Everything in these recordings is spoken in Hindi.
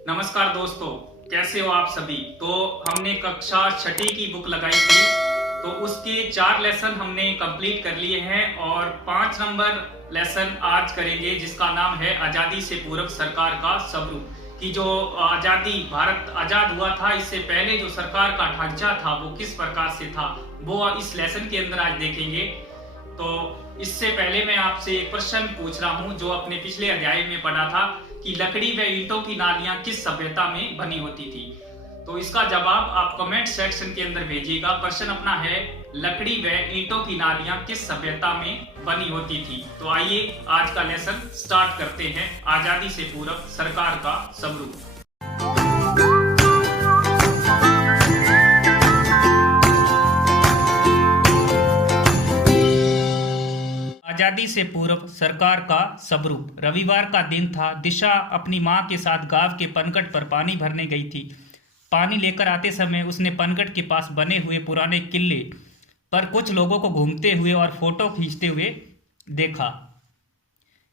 नमस्कार दोस्तों, कैसे हो आप सभी। तो हमने कक्षा छठी की बुक लगाई थी, तो उसके 4 लेसन हमने कंप्लीट कर लिए हैं और 5 नंबर लेसन आज करेंगे, जिसका नाम है आजादी से पूर्व सरकार का स्वरूप। कि जो आजादी भारत आजाद हुआ था, इससे पहले जो सरकार का ढांचा था वो किस प्रकार से था, वो इस लेसन के अंदर आज देखेंगे। तो इससे पहले मैं आपसे एक प्रश्न पूछ रहा हूं, जो अपने पिछले अध्याय में पढ़ा था कि लकड़ी व ईंटों की नालियां किस सभ्यता में बनी होती थी। तो इसका जवाब आप कमेंट सेक्शन के अंदर भेजिएगा। प्रश्न अपना है, लकड़ी व ईंटों की नालियां किस सभ्यता में बनी होती थी। तो आइए आज का लेसन स्टार्ट करते हैं, आजादी से पूर्व सरकार का स्वरूप। आजादी से पूर्व सरकार का स्वरूप। रविवार का दिन था। दिशा अपनी मां के साथ गांव के पनघट पर पानी भरने गई थी। पानी लेकर आते समय उसने पनघट के पास बने हुए पुराने किले पर कुछ लोगों को घूमते हुए और फोटो खींचते हुए देखा।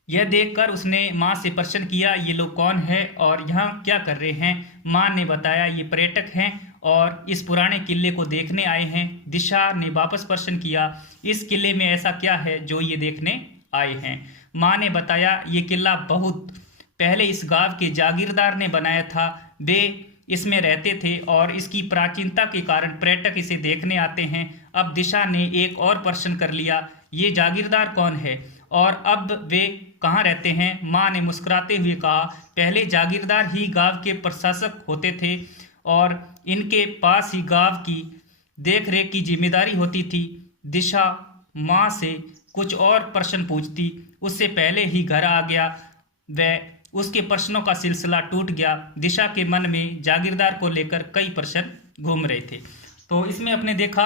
यह देखकर उसने मां से प्रश्न किया, ये लोग कौन है और यहाँ क्या कर रहे हैं। मां ने बताया, ये पर्यटक हैं और इस पुराने किले को देखने आए हैं। दिशा ने वापस प्रश्न किया, इस किले में ऐसा क्या है जो ये देखने आए हैं। मां ने बताया, ये किला बहुत पहले इस गांव के जागीरदार ने बनाया था। वे इसमें रहते थे और इसकी प्राचीनता के कारण पर्यटक इसे देखने आते हैं। अब दिशा ने एक और प्रश्न कर लिया, ये जागीरदार कौन है और अब वे कहाँ रहते हैं। मां ने मुस्कुराते हुए कहा, पहले जागीरदार ही गांव के प्रशासक होते थे और इनके पास ही गांव की देखरेख की जिम्मेदारी होती थी। दिशा मां से कुछ और प्रश्न पूछती, उससे पहले ही घर आ गया। वह उसके प्रश्नों का सिलसिला टूट गया। दिशा के मन में जागीरदार को लेकर कई प्रश्न घूम रहे थे। तो इसमें अपने देखा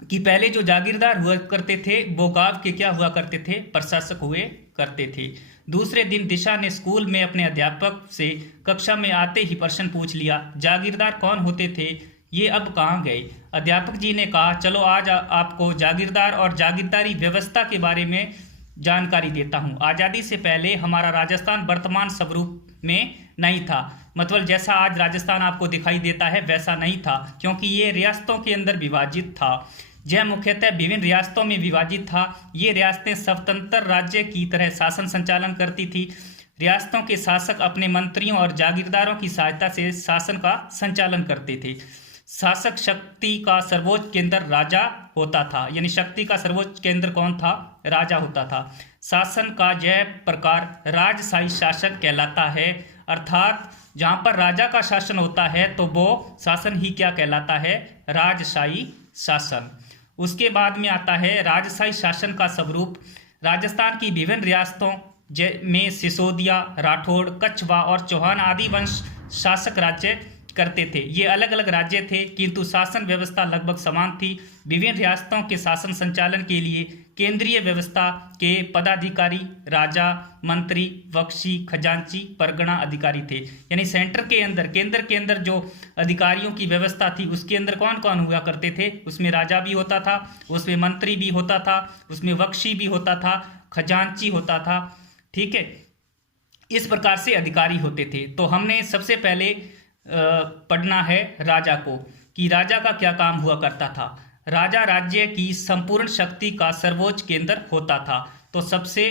कि पहले जो जागीरदार हुआ करते थे वो गांव के क्या हुआ करते थे, प्रशासक हुए करते थे। दूसरे दिन दिशा ने स्कूल में अपने अध्यापक से कक्षा में आते ही प्रश्न पूछ लिया, जागीरदार कौन होते थे, ये अब कहाँ गए। अध्यापक जी ने कहा, चलो आज आपको जागीरदार और जागीरदारी व्यवस्था के बारे में जानकारी देता हूँ। आज़ादी से पहले हमारा राजस्थान वर्तमान स्वरूप में नहीं था। मतलब जैसा आज राजस्थान आपको दिखाई देता है वैसा नहीं था, क्योंकि ये रियासतों के अंदर विभाजित था। यह मुख्यतः विभिन्न रियासतों में विभाजित था। ये रियासतें स्वतंत्र राज्य की तरह शासन संचालन करती थी। रियासतों के शासक अपने मंत्रियों और जागीरदारों की सहायता से शासन का संचालन करते थे। शासक शक्ति का सर्वोच्च केंद्र राजा होता था, यानी शक्ति का सर्वोच्च केंद्र कौन था, राजा होता था। शासन का यह प्रकार राजशाही शासन कहलाता है, अर्थात जहाँ पर राजा का शासन होता है तो वो शासन ही क्या कहलाता है, राजशाही शासन। उसके बाद में आता है राजशाही शासन का स्वरूप। राजस्थान की विभिन्न रियासतों में सिसोदिया, राठौड़, कछवा और चौहान आदि वंश शासक राज्य करते थे। ये अलग अलग राज्य थे, किंतु शासन व्यवस्था लगभग समान थी। विभिन्न रियासतों के शासन संचालन के लिए केंद्रीय व्यवस्था के पदाधिकारी राजा, मंत्री, बख्शी, खजांची, परगना अधिकारी थे। यानी सेंटर के अंदर, केंद्र के अंदर जो अधिकारियों की व्यवस्था थी उसके अंदर कौन कौन हुआ करते थे, उसमें राजा भी होता था, उसमें मंत्री भी होता था, उसमें बख्शी भी होता था, खजांची होता था। ठीक है, इस प्रकार से अधिकारी होते थे। तो हमने सबसे पहले पढ़ना है राजा को, कि राजा का क्या काम हुआ करता था। राजा राज्य की संपूर्ण शक्ति का सर्वोच्च केंद्र होता था। तो सबसे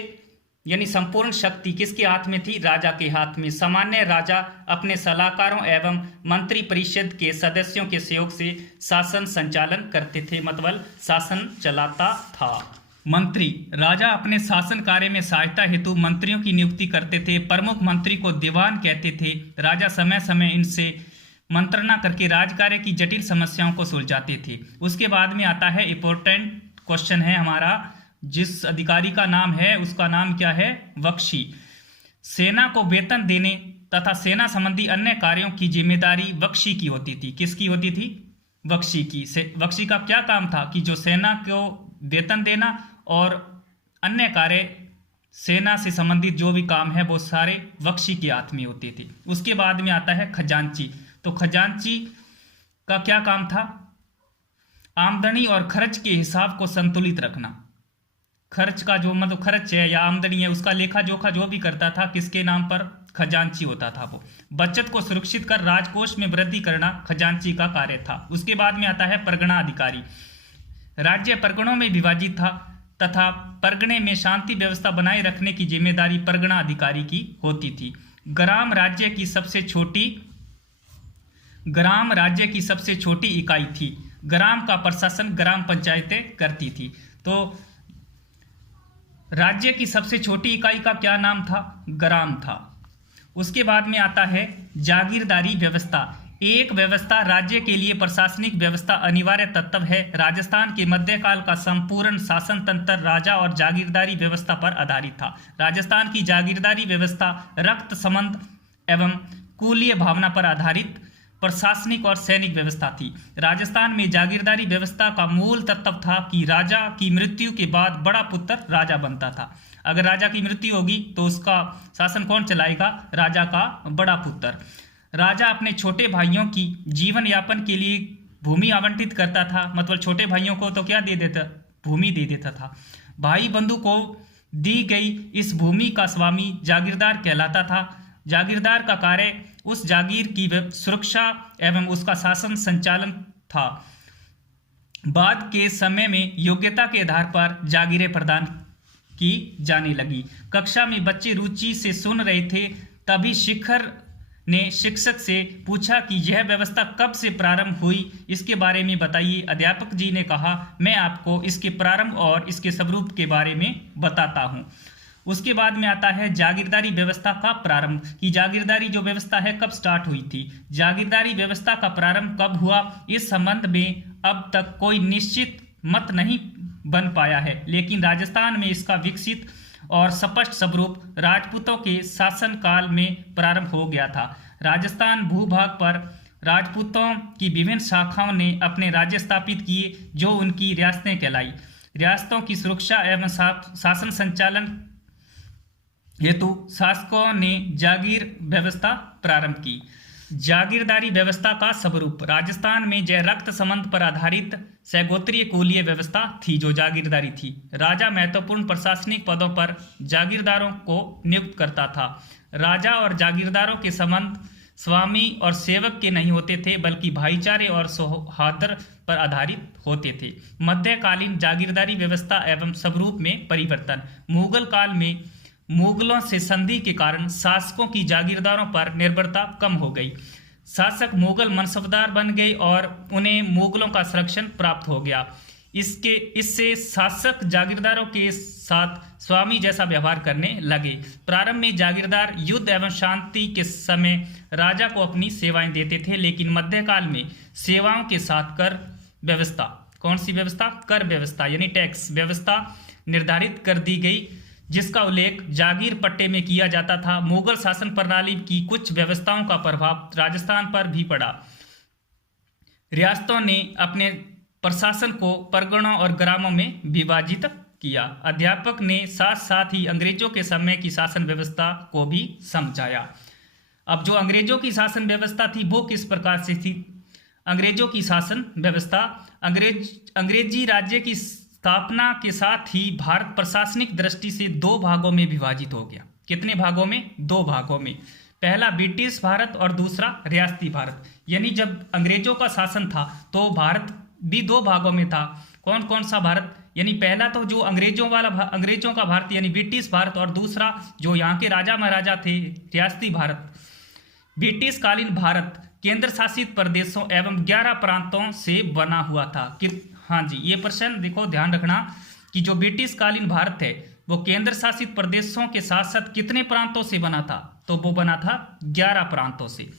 यानी संपूर्ण शक्ति किसके हाथ में थी, राजा के हाथ में। सामान्य राजा अपने सलाहकारों एवं मंत्री परिषद के सदस्यों के सहयोग से शासन संचालन करते थे, मतलब शासन चलाता था। मंत्री, राजा अपने शासन कार्य में सहायता हेतु मंत्रियों की नियुक्ति करते थे। प्रमुख मंत्री को दीवान कहते थे। राजा समय समय इनसे मंत्रणा करके राजकार्य की जटिल समस्याओं को सुलझाते थे। उसके बाद में आता है इंपॉर्टेंट क्वेश्चन है हमारा, जिस अधिकारी का नाम है उसका नाम क्या है, बख्शी। सेना को वेतन देने तथा सेना संबंधी अन्य कार्यों की जिम्मेदारी बख्शी की होती थी। किसकी होती थी, बख्शी की। बख्शी का क्या काम था कि जो सेना को वेतन देना और अन्य कार्य सेना से संबंधित जो भी काम है वो सारे बख्शी के हाथ में होते थे। उसके बाद में आता है खजांची। तो खजांची का क्या काम था, आमदनी और खर्च के हिसाब को संतुलित रखना। खर्च का जो मतलब खर्च है या आमदनी है उसका लेखा जोखा जो भी करता था, किसके नाम पर, खजांची होता था वो। बचत को सुरक्षित कर राजकोष में वृद्धि करना खजांची का कार्य था। उसके बाद में आता है परगना अधिकारी। राज्य परगणों में विभाजित था तथा परगणे में शांति व्यवस्था बनाए रखने की जिम्मेदारी परगना अधिकारी की होती थी। ग्राम राज्य की सबसे छोटी इकाई थी। ग्राम का प्रशासन ग्राम पंचायतें करती थी। तो राज्य की सबसे छोटी इकाई का क्या नाम था? ग्राम था। उसके बाद में आता है जागीरदारी व्यवस्था। एक व्यवस्था राज्य के लिए प्रशासनिक व्यवस्था अनिवार्य तत्व है। राजस्थान के मध्यकाल का संपूर्ण शासन तंत्र राजा और जागीरदारी व्यवस्था पर आधारित था। राजस्थान की जागीरदारी व्यवस्था रक्त संबंध एवं कुलीय भावना पर आधारित प्रशासनिक और सैनिक व्यवस्था थी। राजस्थान में जागीरदारी व्यवस्था का मूल तत्व था कि राजा की मृत्यु के बाद बड़ा पुत्र राजा बनता था। अगर राजा की मृत्यु होगी तो उसका शासन कौन चलाएगा? राजा का बड़ा पुत्र। राजा अपने छोटे भाइयों की जीवन यापन के लिए भूमि आवंटित करता था। मतलब छोटे भाइयों को तो क्या दे देता? भूमि दे देता था। भाई बंधु को दी गई इस भूमि का स्वामी जागीरदार कहलाता था। जागीरदार का कार्य उस जागीर की सुरक्षा एवं उसका शासन संचालन था। बाद के समय में योग्यता के आधार पर जागीरें प्रदान की जाने लगी। कक्षा में बच्चे रुचि से सुन रहे थे, तभी शिखर ने शिक्षक से पूछा कि यह व्यवस्था कब से प्रारंभ हुई, इसके बारे में बताइए। अध्यापक जी ने कहा, मैं आपको इसके प्रारंभ और इसके स्वरूप के बारे में बताता हूँ। उसके बाद में आता है जागीरदारी व्यवस्था का प्रारंभ, कि जागीरदारी जो व्यवस्था है कब स्टार्ट हुई थी। जागीरदारी व्यवस्था का प्रारंभ कब हुआ, इस संबंध में अब तक कोई निश्चित मत नहीं बन पाया है, लेकिन राजस्थान में इसका विकसित और स्पष्ट स्वरूप राजपूतों के शासन काल में प्रारंभ हो गया था। राजस्थान भूभाग पर राजपूतों की विभिन्न शाखाओं ने अपने राज्य स्थापित किए, जो उनकी रियासतें कहलाई। रियासतों की सुरक्षा एवं शासन संचालन हेतु शासकों ने जागीर व्यवस्था प्रारंभ की। जागीरदारी व्यवस्था का स्वरूप। राजस्थान में जय रक्त संबंध पर आधारित सैगोत्रीय कुलीय व्यवस्था थी जो जागीरदारी थी। राजा महत्वपूर्ण प्रशासनिक पदों पर जागीरदारों को नियुक्त करता था। राजा और जागीरदारों के संबंध स्वामी और सेवक के नहीं होते थे, बल्कि भाईचारे और सौहार्द पर आधारित होते थे। मध्यकालीन जागीरदारी व्यवस्था एवं स्वरूप में परिवर्तन। मुगल काल में मुगलों से संधि के कारण शासकों की जागीरदारों पर निर्भरता कम हो गई। शासक मुगल मनसबदार बन गए और उन्हें मुगलों का संरक्षण प्राप्त हो गया। इससे शासक जागीरदारों के साथ स्वामी जैसा व्यवहार करने लगे। प्रारंभ में जागीरदार युद्ध एवं शांति के समय राजा को अपनी सेवाएं देते थे, लेकिन मध्यकाल में सेवाओं के साथ कर व्यवस्था, कौन सी व्यवस्था? कर व्यवस्था यानी टैक्स व्यवस्था निर्धारित कर दी गई, जिसका उल्लेख जागीर पट्टे में किया जाता था। मुगल शासन प्रणाली की कुछ व्यवस्थाओं का प्रभाव राजस्थान पर भी पड़ा। रियासतों ने अपने प्रशासन को परगणों और ग्रामों में विभाजित किया। अध्यापक ने साथ साथ ही अंग्रेजों के समय की शासन व्यवस्था को भी समझाया। अब जो अंग्रेजों की शासन व्यवस्था थी वो किस प्रकार से थी? अंग्रेजों की शासन व्यवस्था, अंग्रेजी राज्य की स्थापना के साथ ही भारत प्रशासनिक दृष्टि से दो भागों में विभाजित हो गया। कितने भागों में? दो भागों में। पहला ब्रिटिश भारत और दूसरा रियासती भारत। यानी जब अंग्रेजों का शासन था तो भारत भी दो भागों में था। कौन कौन सा भारत? यानी पहला तो जो अंग्रेजों का भारत यानी ब्रिटिश भारत, और दूसरा जो यहाँ के राजा महाराजा थे रियासती भारत। ब्रिटिश कालीन भारत केंद्र शासित प्रदेशों एवं 11 प्रांतों से बना हुआ था। हाँ जी, ये प्रश्न देखो ध्यान रखना कि जो ब्रिटिश कालीन भारत है वो केंद्र शासित प्रदेशों के साथ साथ कितने प्रांतों से बना था? तो वो बना था 11 प्रांतों से।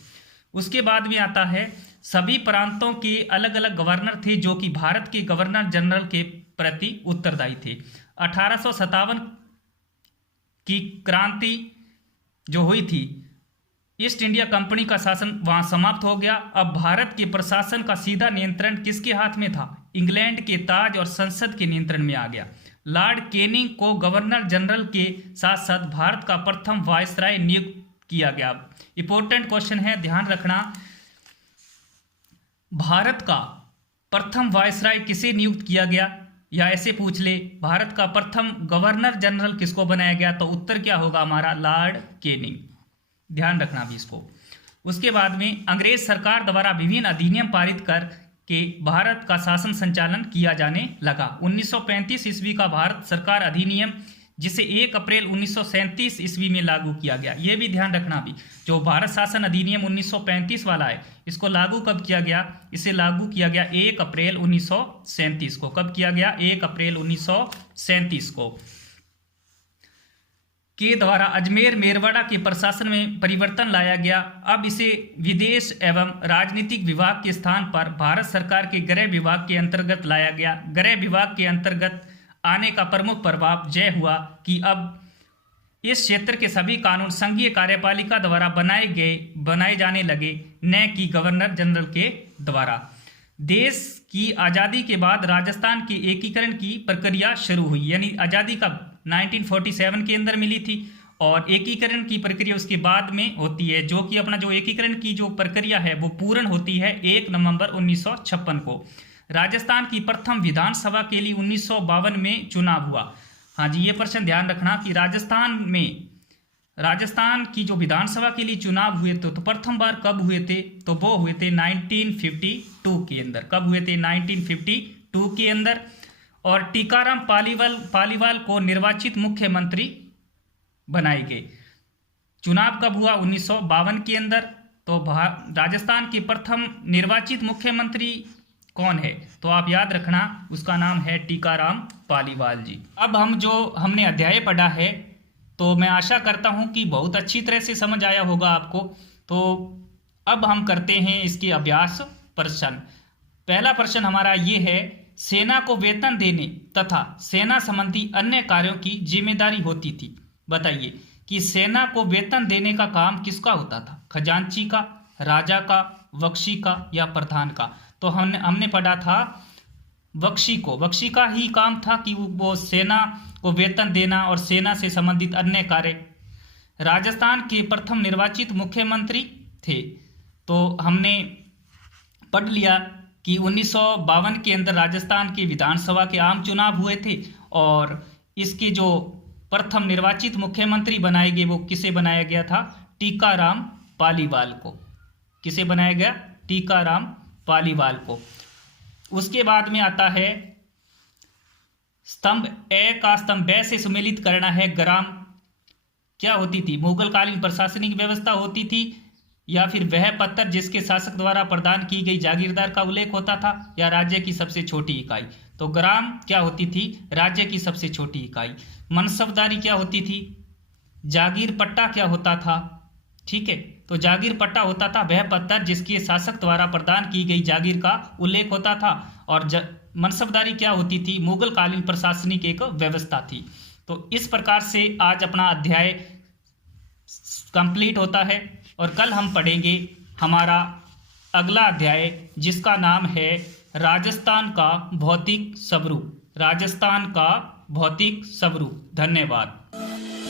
उसके बाद में आता है सभी प्रांतों के अलग अलग गवर्नर थे जो कि भारत के गवर्नर जनरल के प्रति उत्तरदायी थे। 1857 की क्रांति जो हुई थी, ईस्ट इंडिया कंपनी का शासन वहां समाप्त हो गया। अब भारत के प्रशासन का सीधा नियंत्रण किसके हाथ में था? इंग्लैंड के ताज और संसद के नियंत्रण में आ गया। लॉर्ड कैनिंग को गवर्नर जनरल के साथ साथ भारत का प्रथम वायसराय नियुक्त किया गया। इंपॉर्टेंट क्वेश्चन है, ध्यान रखना। भारत का प्रथम वायसराय किसे नियुक्त किया गया? या ऐसे पूछ ले, भारत का प्रथम गवर्नर जनरल किसको बनाया गया? तो उत्तर क्या होगा हमारा? Lord Canning. ध्यान रखना भी इसको। उसके बाद में अंग्रेज सरकार द्वारा विभिन्न अधिनियम पारित कर के भारत का शासन संचालन किया जाने लगा। 1935 ईस्वी का भारत सरकार अधिनियम, जिसे 1 अप्रैल 1937 ईस्वी में लागू किया गया। ये भी ध्यान रखना भी, जो भारत शासन अधिनियम 1935 वाला है, इसको लागू कब किया गया? इसे लागू किया गया 1 अप्रैल 1937 को। कब किया गया? 1 अप्रैल 1937 को। के द्वारा अजमेर मेरवाड़ा के प्रशासन में परिवर्तन लाया गया। अब इसे विदेश एवं राजनीतिक विभाग के स्थान पर भारत सरकार के गृह विभाग के अंतर्गत लाया गया। गृह विभाग के अंतर्गत आने का प्रमुख प्रभाव यह हुआ कि अब इस क्षेत्र के सभी कानून संघीय कार्यपालिका द्वारा बनाए जाने लगे, न कि गवर्नर जनरल के द्वारा। देश की आज़ादी के बाद राजस्थान के एकीकरण की प्रक्रिया शुरू हुई, यानी आज़ादी का 1947 के अंदर मिली थी, और एकीकरण की प्रक्रिया उसके बाद में होती है, जो कि अपना जो एकीकरण की जो प्रक्रिया है वो पूर्ण होती है 1 नवंबर 1956 को। राजस्थान की प्रथम विधानसभा के लिए 1952 में चुनाव हुआ। हाँ जी, ये प्रश्न ध्यान रखना कि राजस्थान की जो विधानसभा के लिए चुनाव हुए थे, तो प्रथम बार कब हुए थे? तो वो हुए थे 1952 के अंदर। कब हुए थे? 1952 के अंदर। और टीकाराम पालीवाल को निर्वाचित मुख्यमंत्री बनाए गए। चुनाव कब हुआ? 1952 के अंदर। तो राजस्थान के प्रथम निर्वाचित मुख्यमंत्री कौन है? तो आप याद रखना, उसका नाम है टीकाराम पालीवाल जी। अब हमने अध्याय पढ़ा है, तो मैं आशा करता हूं कि बहुत अच्छी तरह से समझ आया होगा आपको। तो अब हम करते हैं इसके अभ्यास प्रश्न। पहला प्रश्न हमारा ये है, सेना को वेतन देने तथा सेना संबंधी अन्य कार्यों की जिम्मेदारी होती थी। बताइए कि सेना को वेतन देने का काम किसका होता था? खजांची का, राजा का, बख्शी का या प्रधान का? तो हमने पढ़ा था बख्शी को। बख्शी का ही काम था कि वो सेना को वेतन देना और सेना से संबंधित अन्य कार्य। राजस्थान के प्रथम निर्वाचित मुख्यमंत्री थे, तो हमने पढ़ लिया कि 1952 के अंदर राजस्थान के विधानसभा के आम चुनाव हुए थे, और इसके जो प्रथम निर्वाचित मुख्यमंत्री बनाए गए वो किसे बनाया गया था? टीकाराम पालीवाल को। किसे बनाया गया? टीकाराम पालीवाल को। उसके बाद में आता है स्तंभ ए का स्तंभ ब से सुमेलित करना है। ग्राम क्या होती थी? मुगल कालीन प्रशासनिक व्यवस्था होती थी, या फिर वह पत्थर जिसके शासक द्वारा प्रदान की गई जागीरदार का उल्लेख होता था, या राज्य की सबसे छोटी इकाई? तो ग्राम क्या होती थी? राज्य की सबसे छोटी इकाई। मनसबदारी क्या होती थी? जागीर पट्टा क्या होता था? ठीक है, तो जागीर पट्टा होता था वह पत्थर जिसके शासक द्वारा प्रदान की गई जागीर का उल्लेख होता था। और मनसबदारी क्या होती थी? मुगल कालीन प्रशासनिक एक व्यवस्था थी। तो इस प्रकार से आज अपना अध्याय कंप्लीट होता है, और कल हम पढ़ेंगे हमारा अगला अध्याय, जिसका नाम है राजस्थान का भौतिक स्वरूप। राजस्थान का भौतिक स्वरूप। धन्यवाद।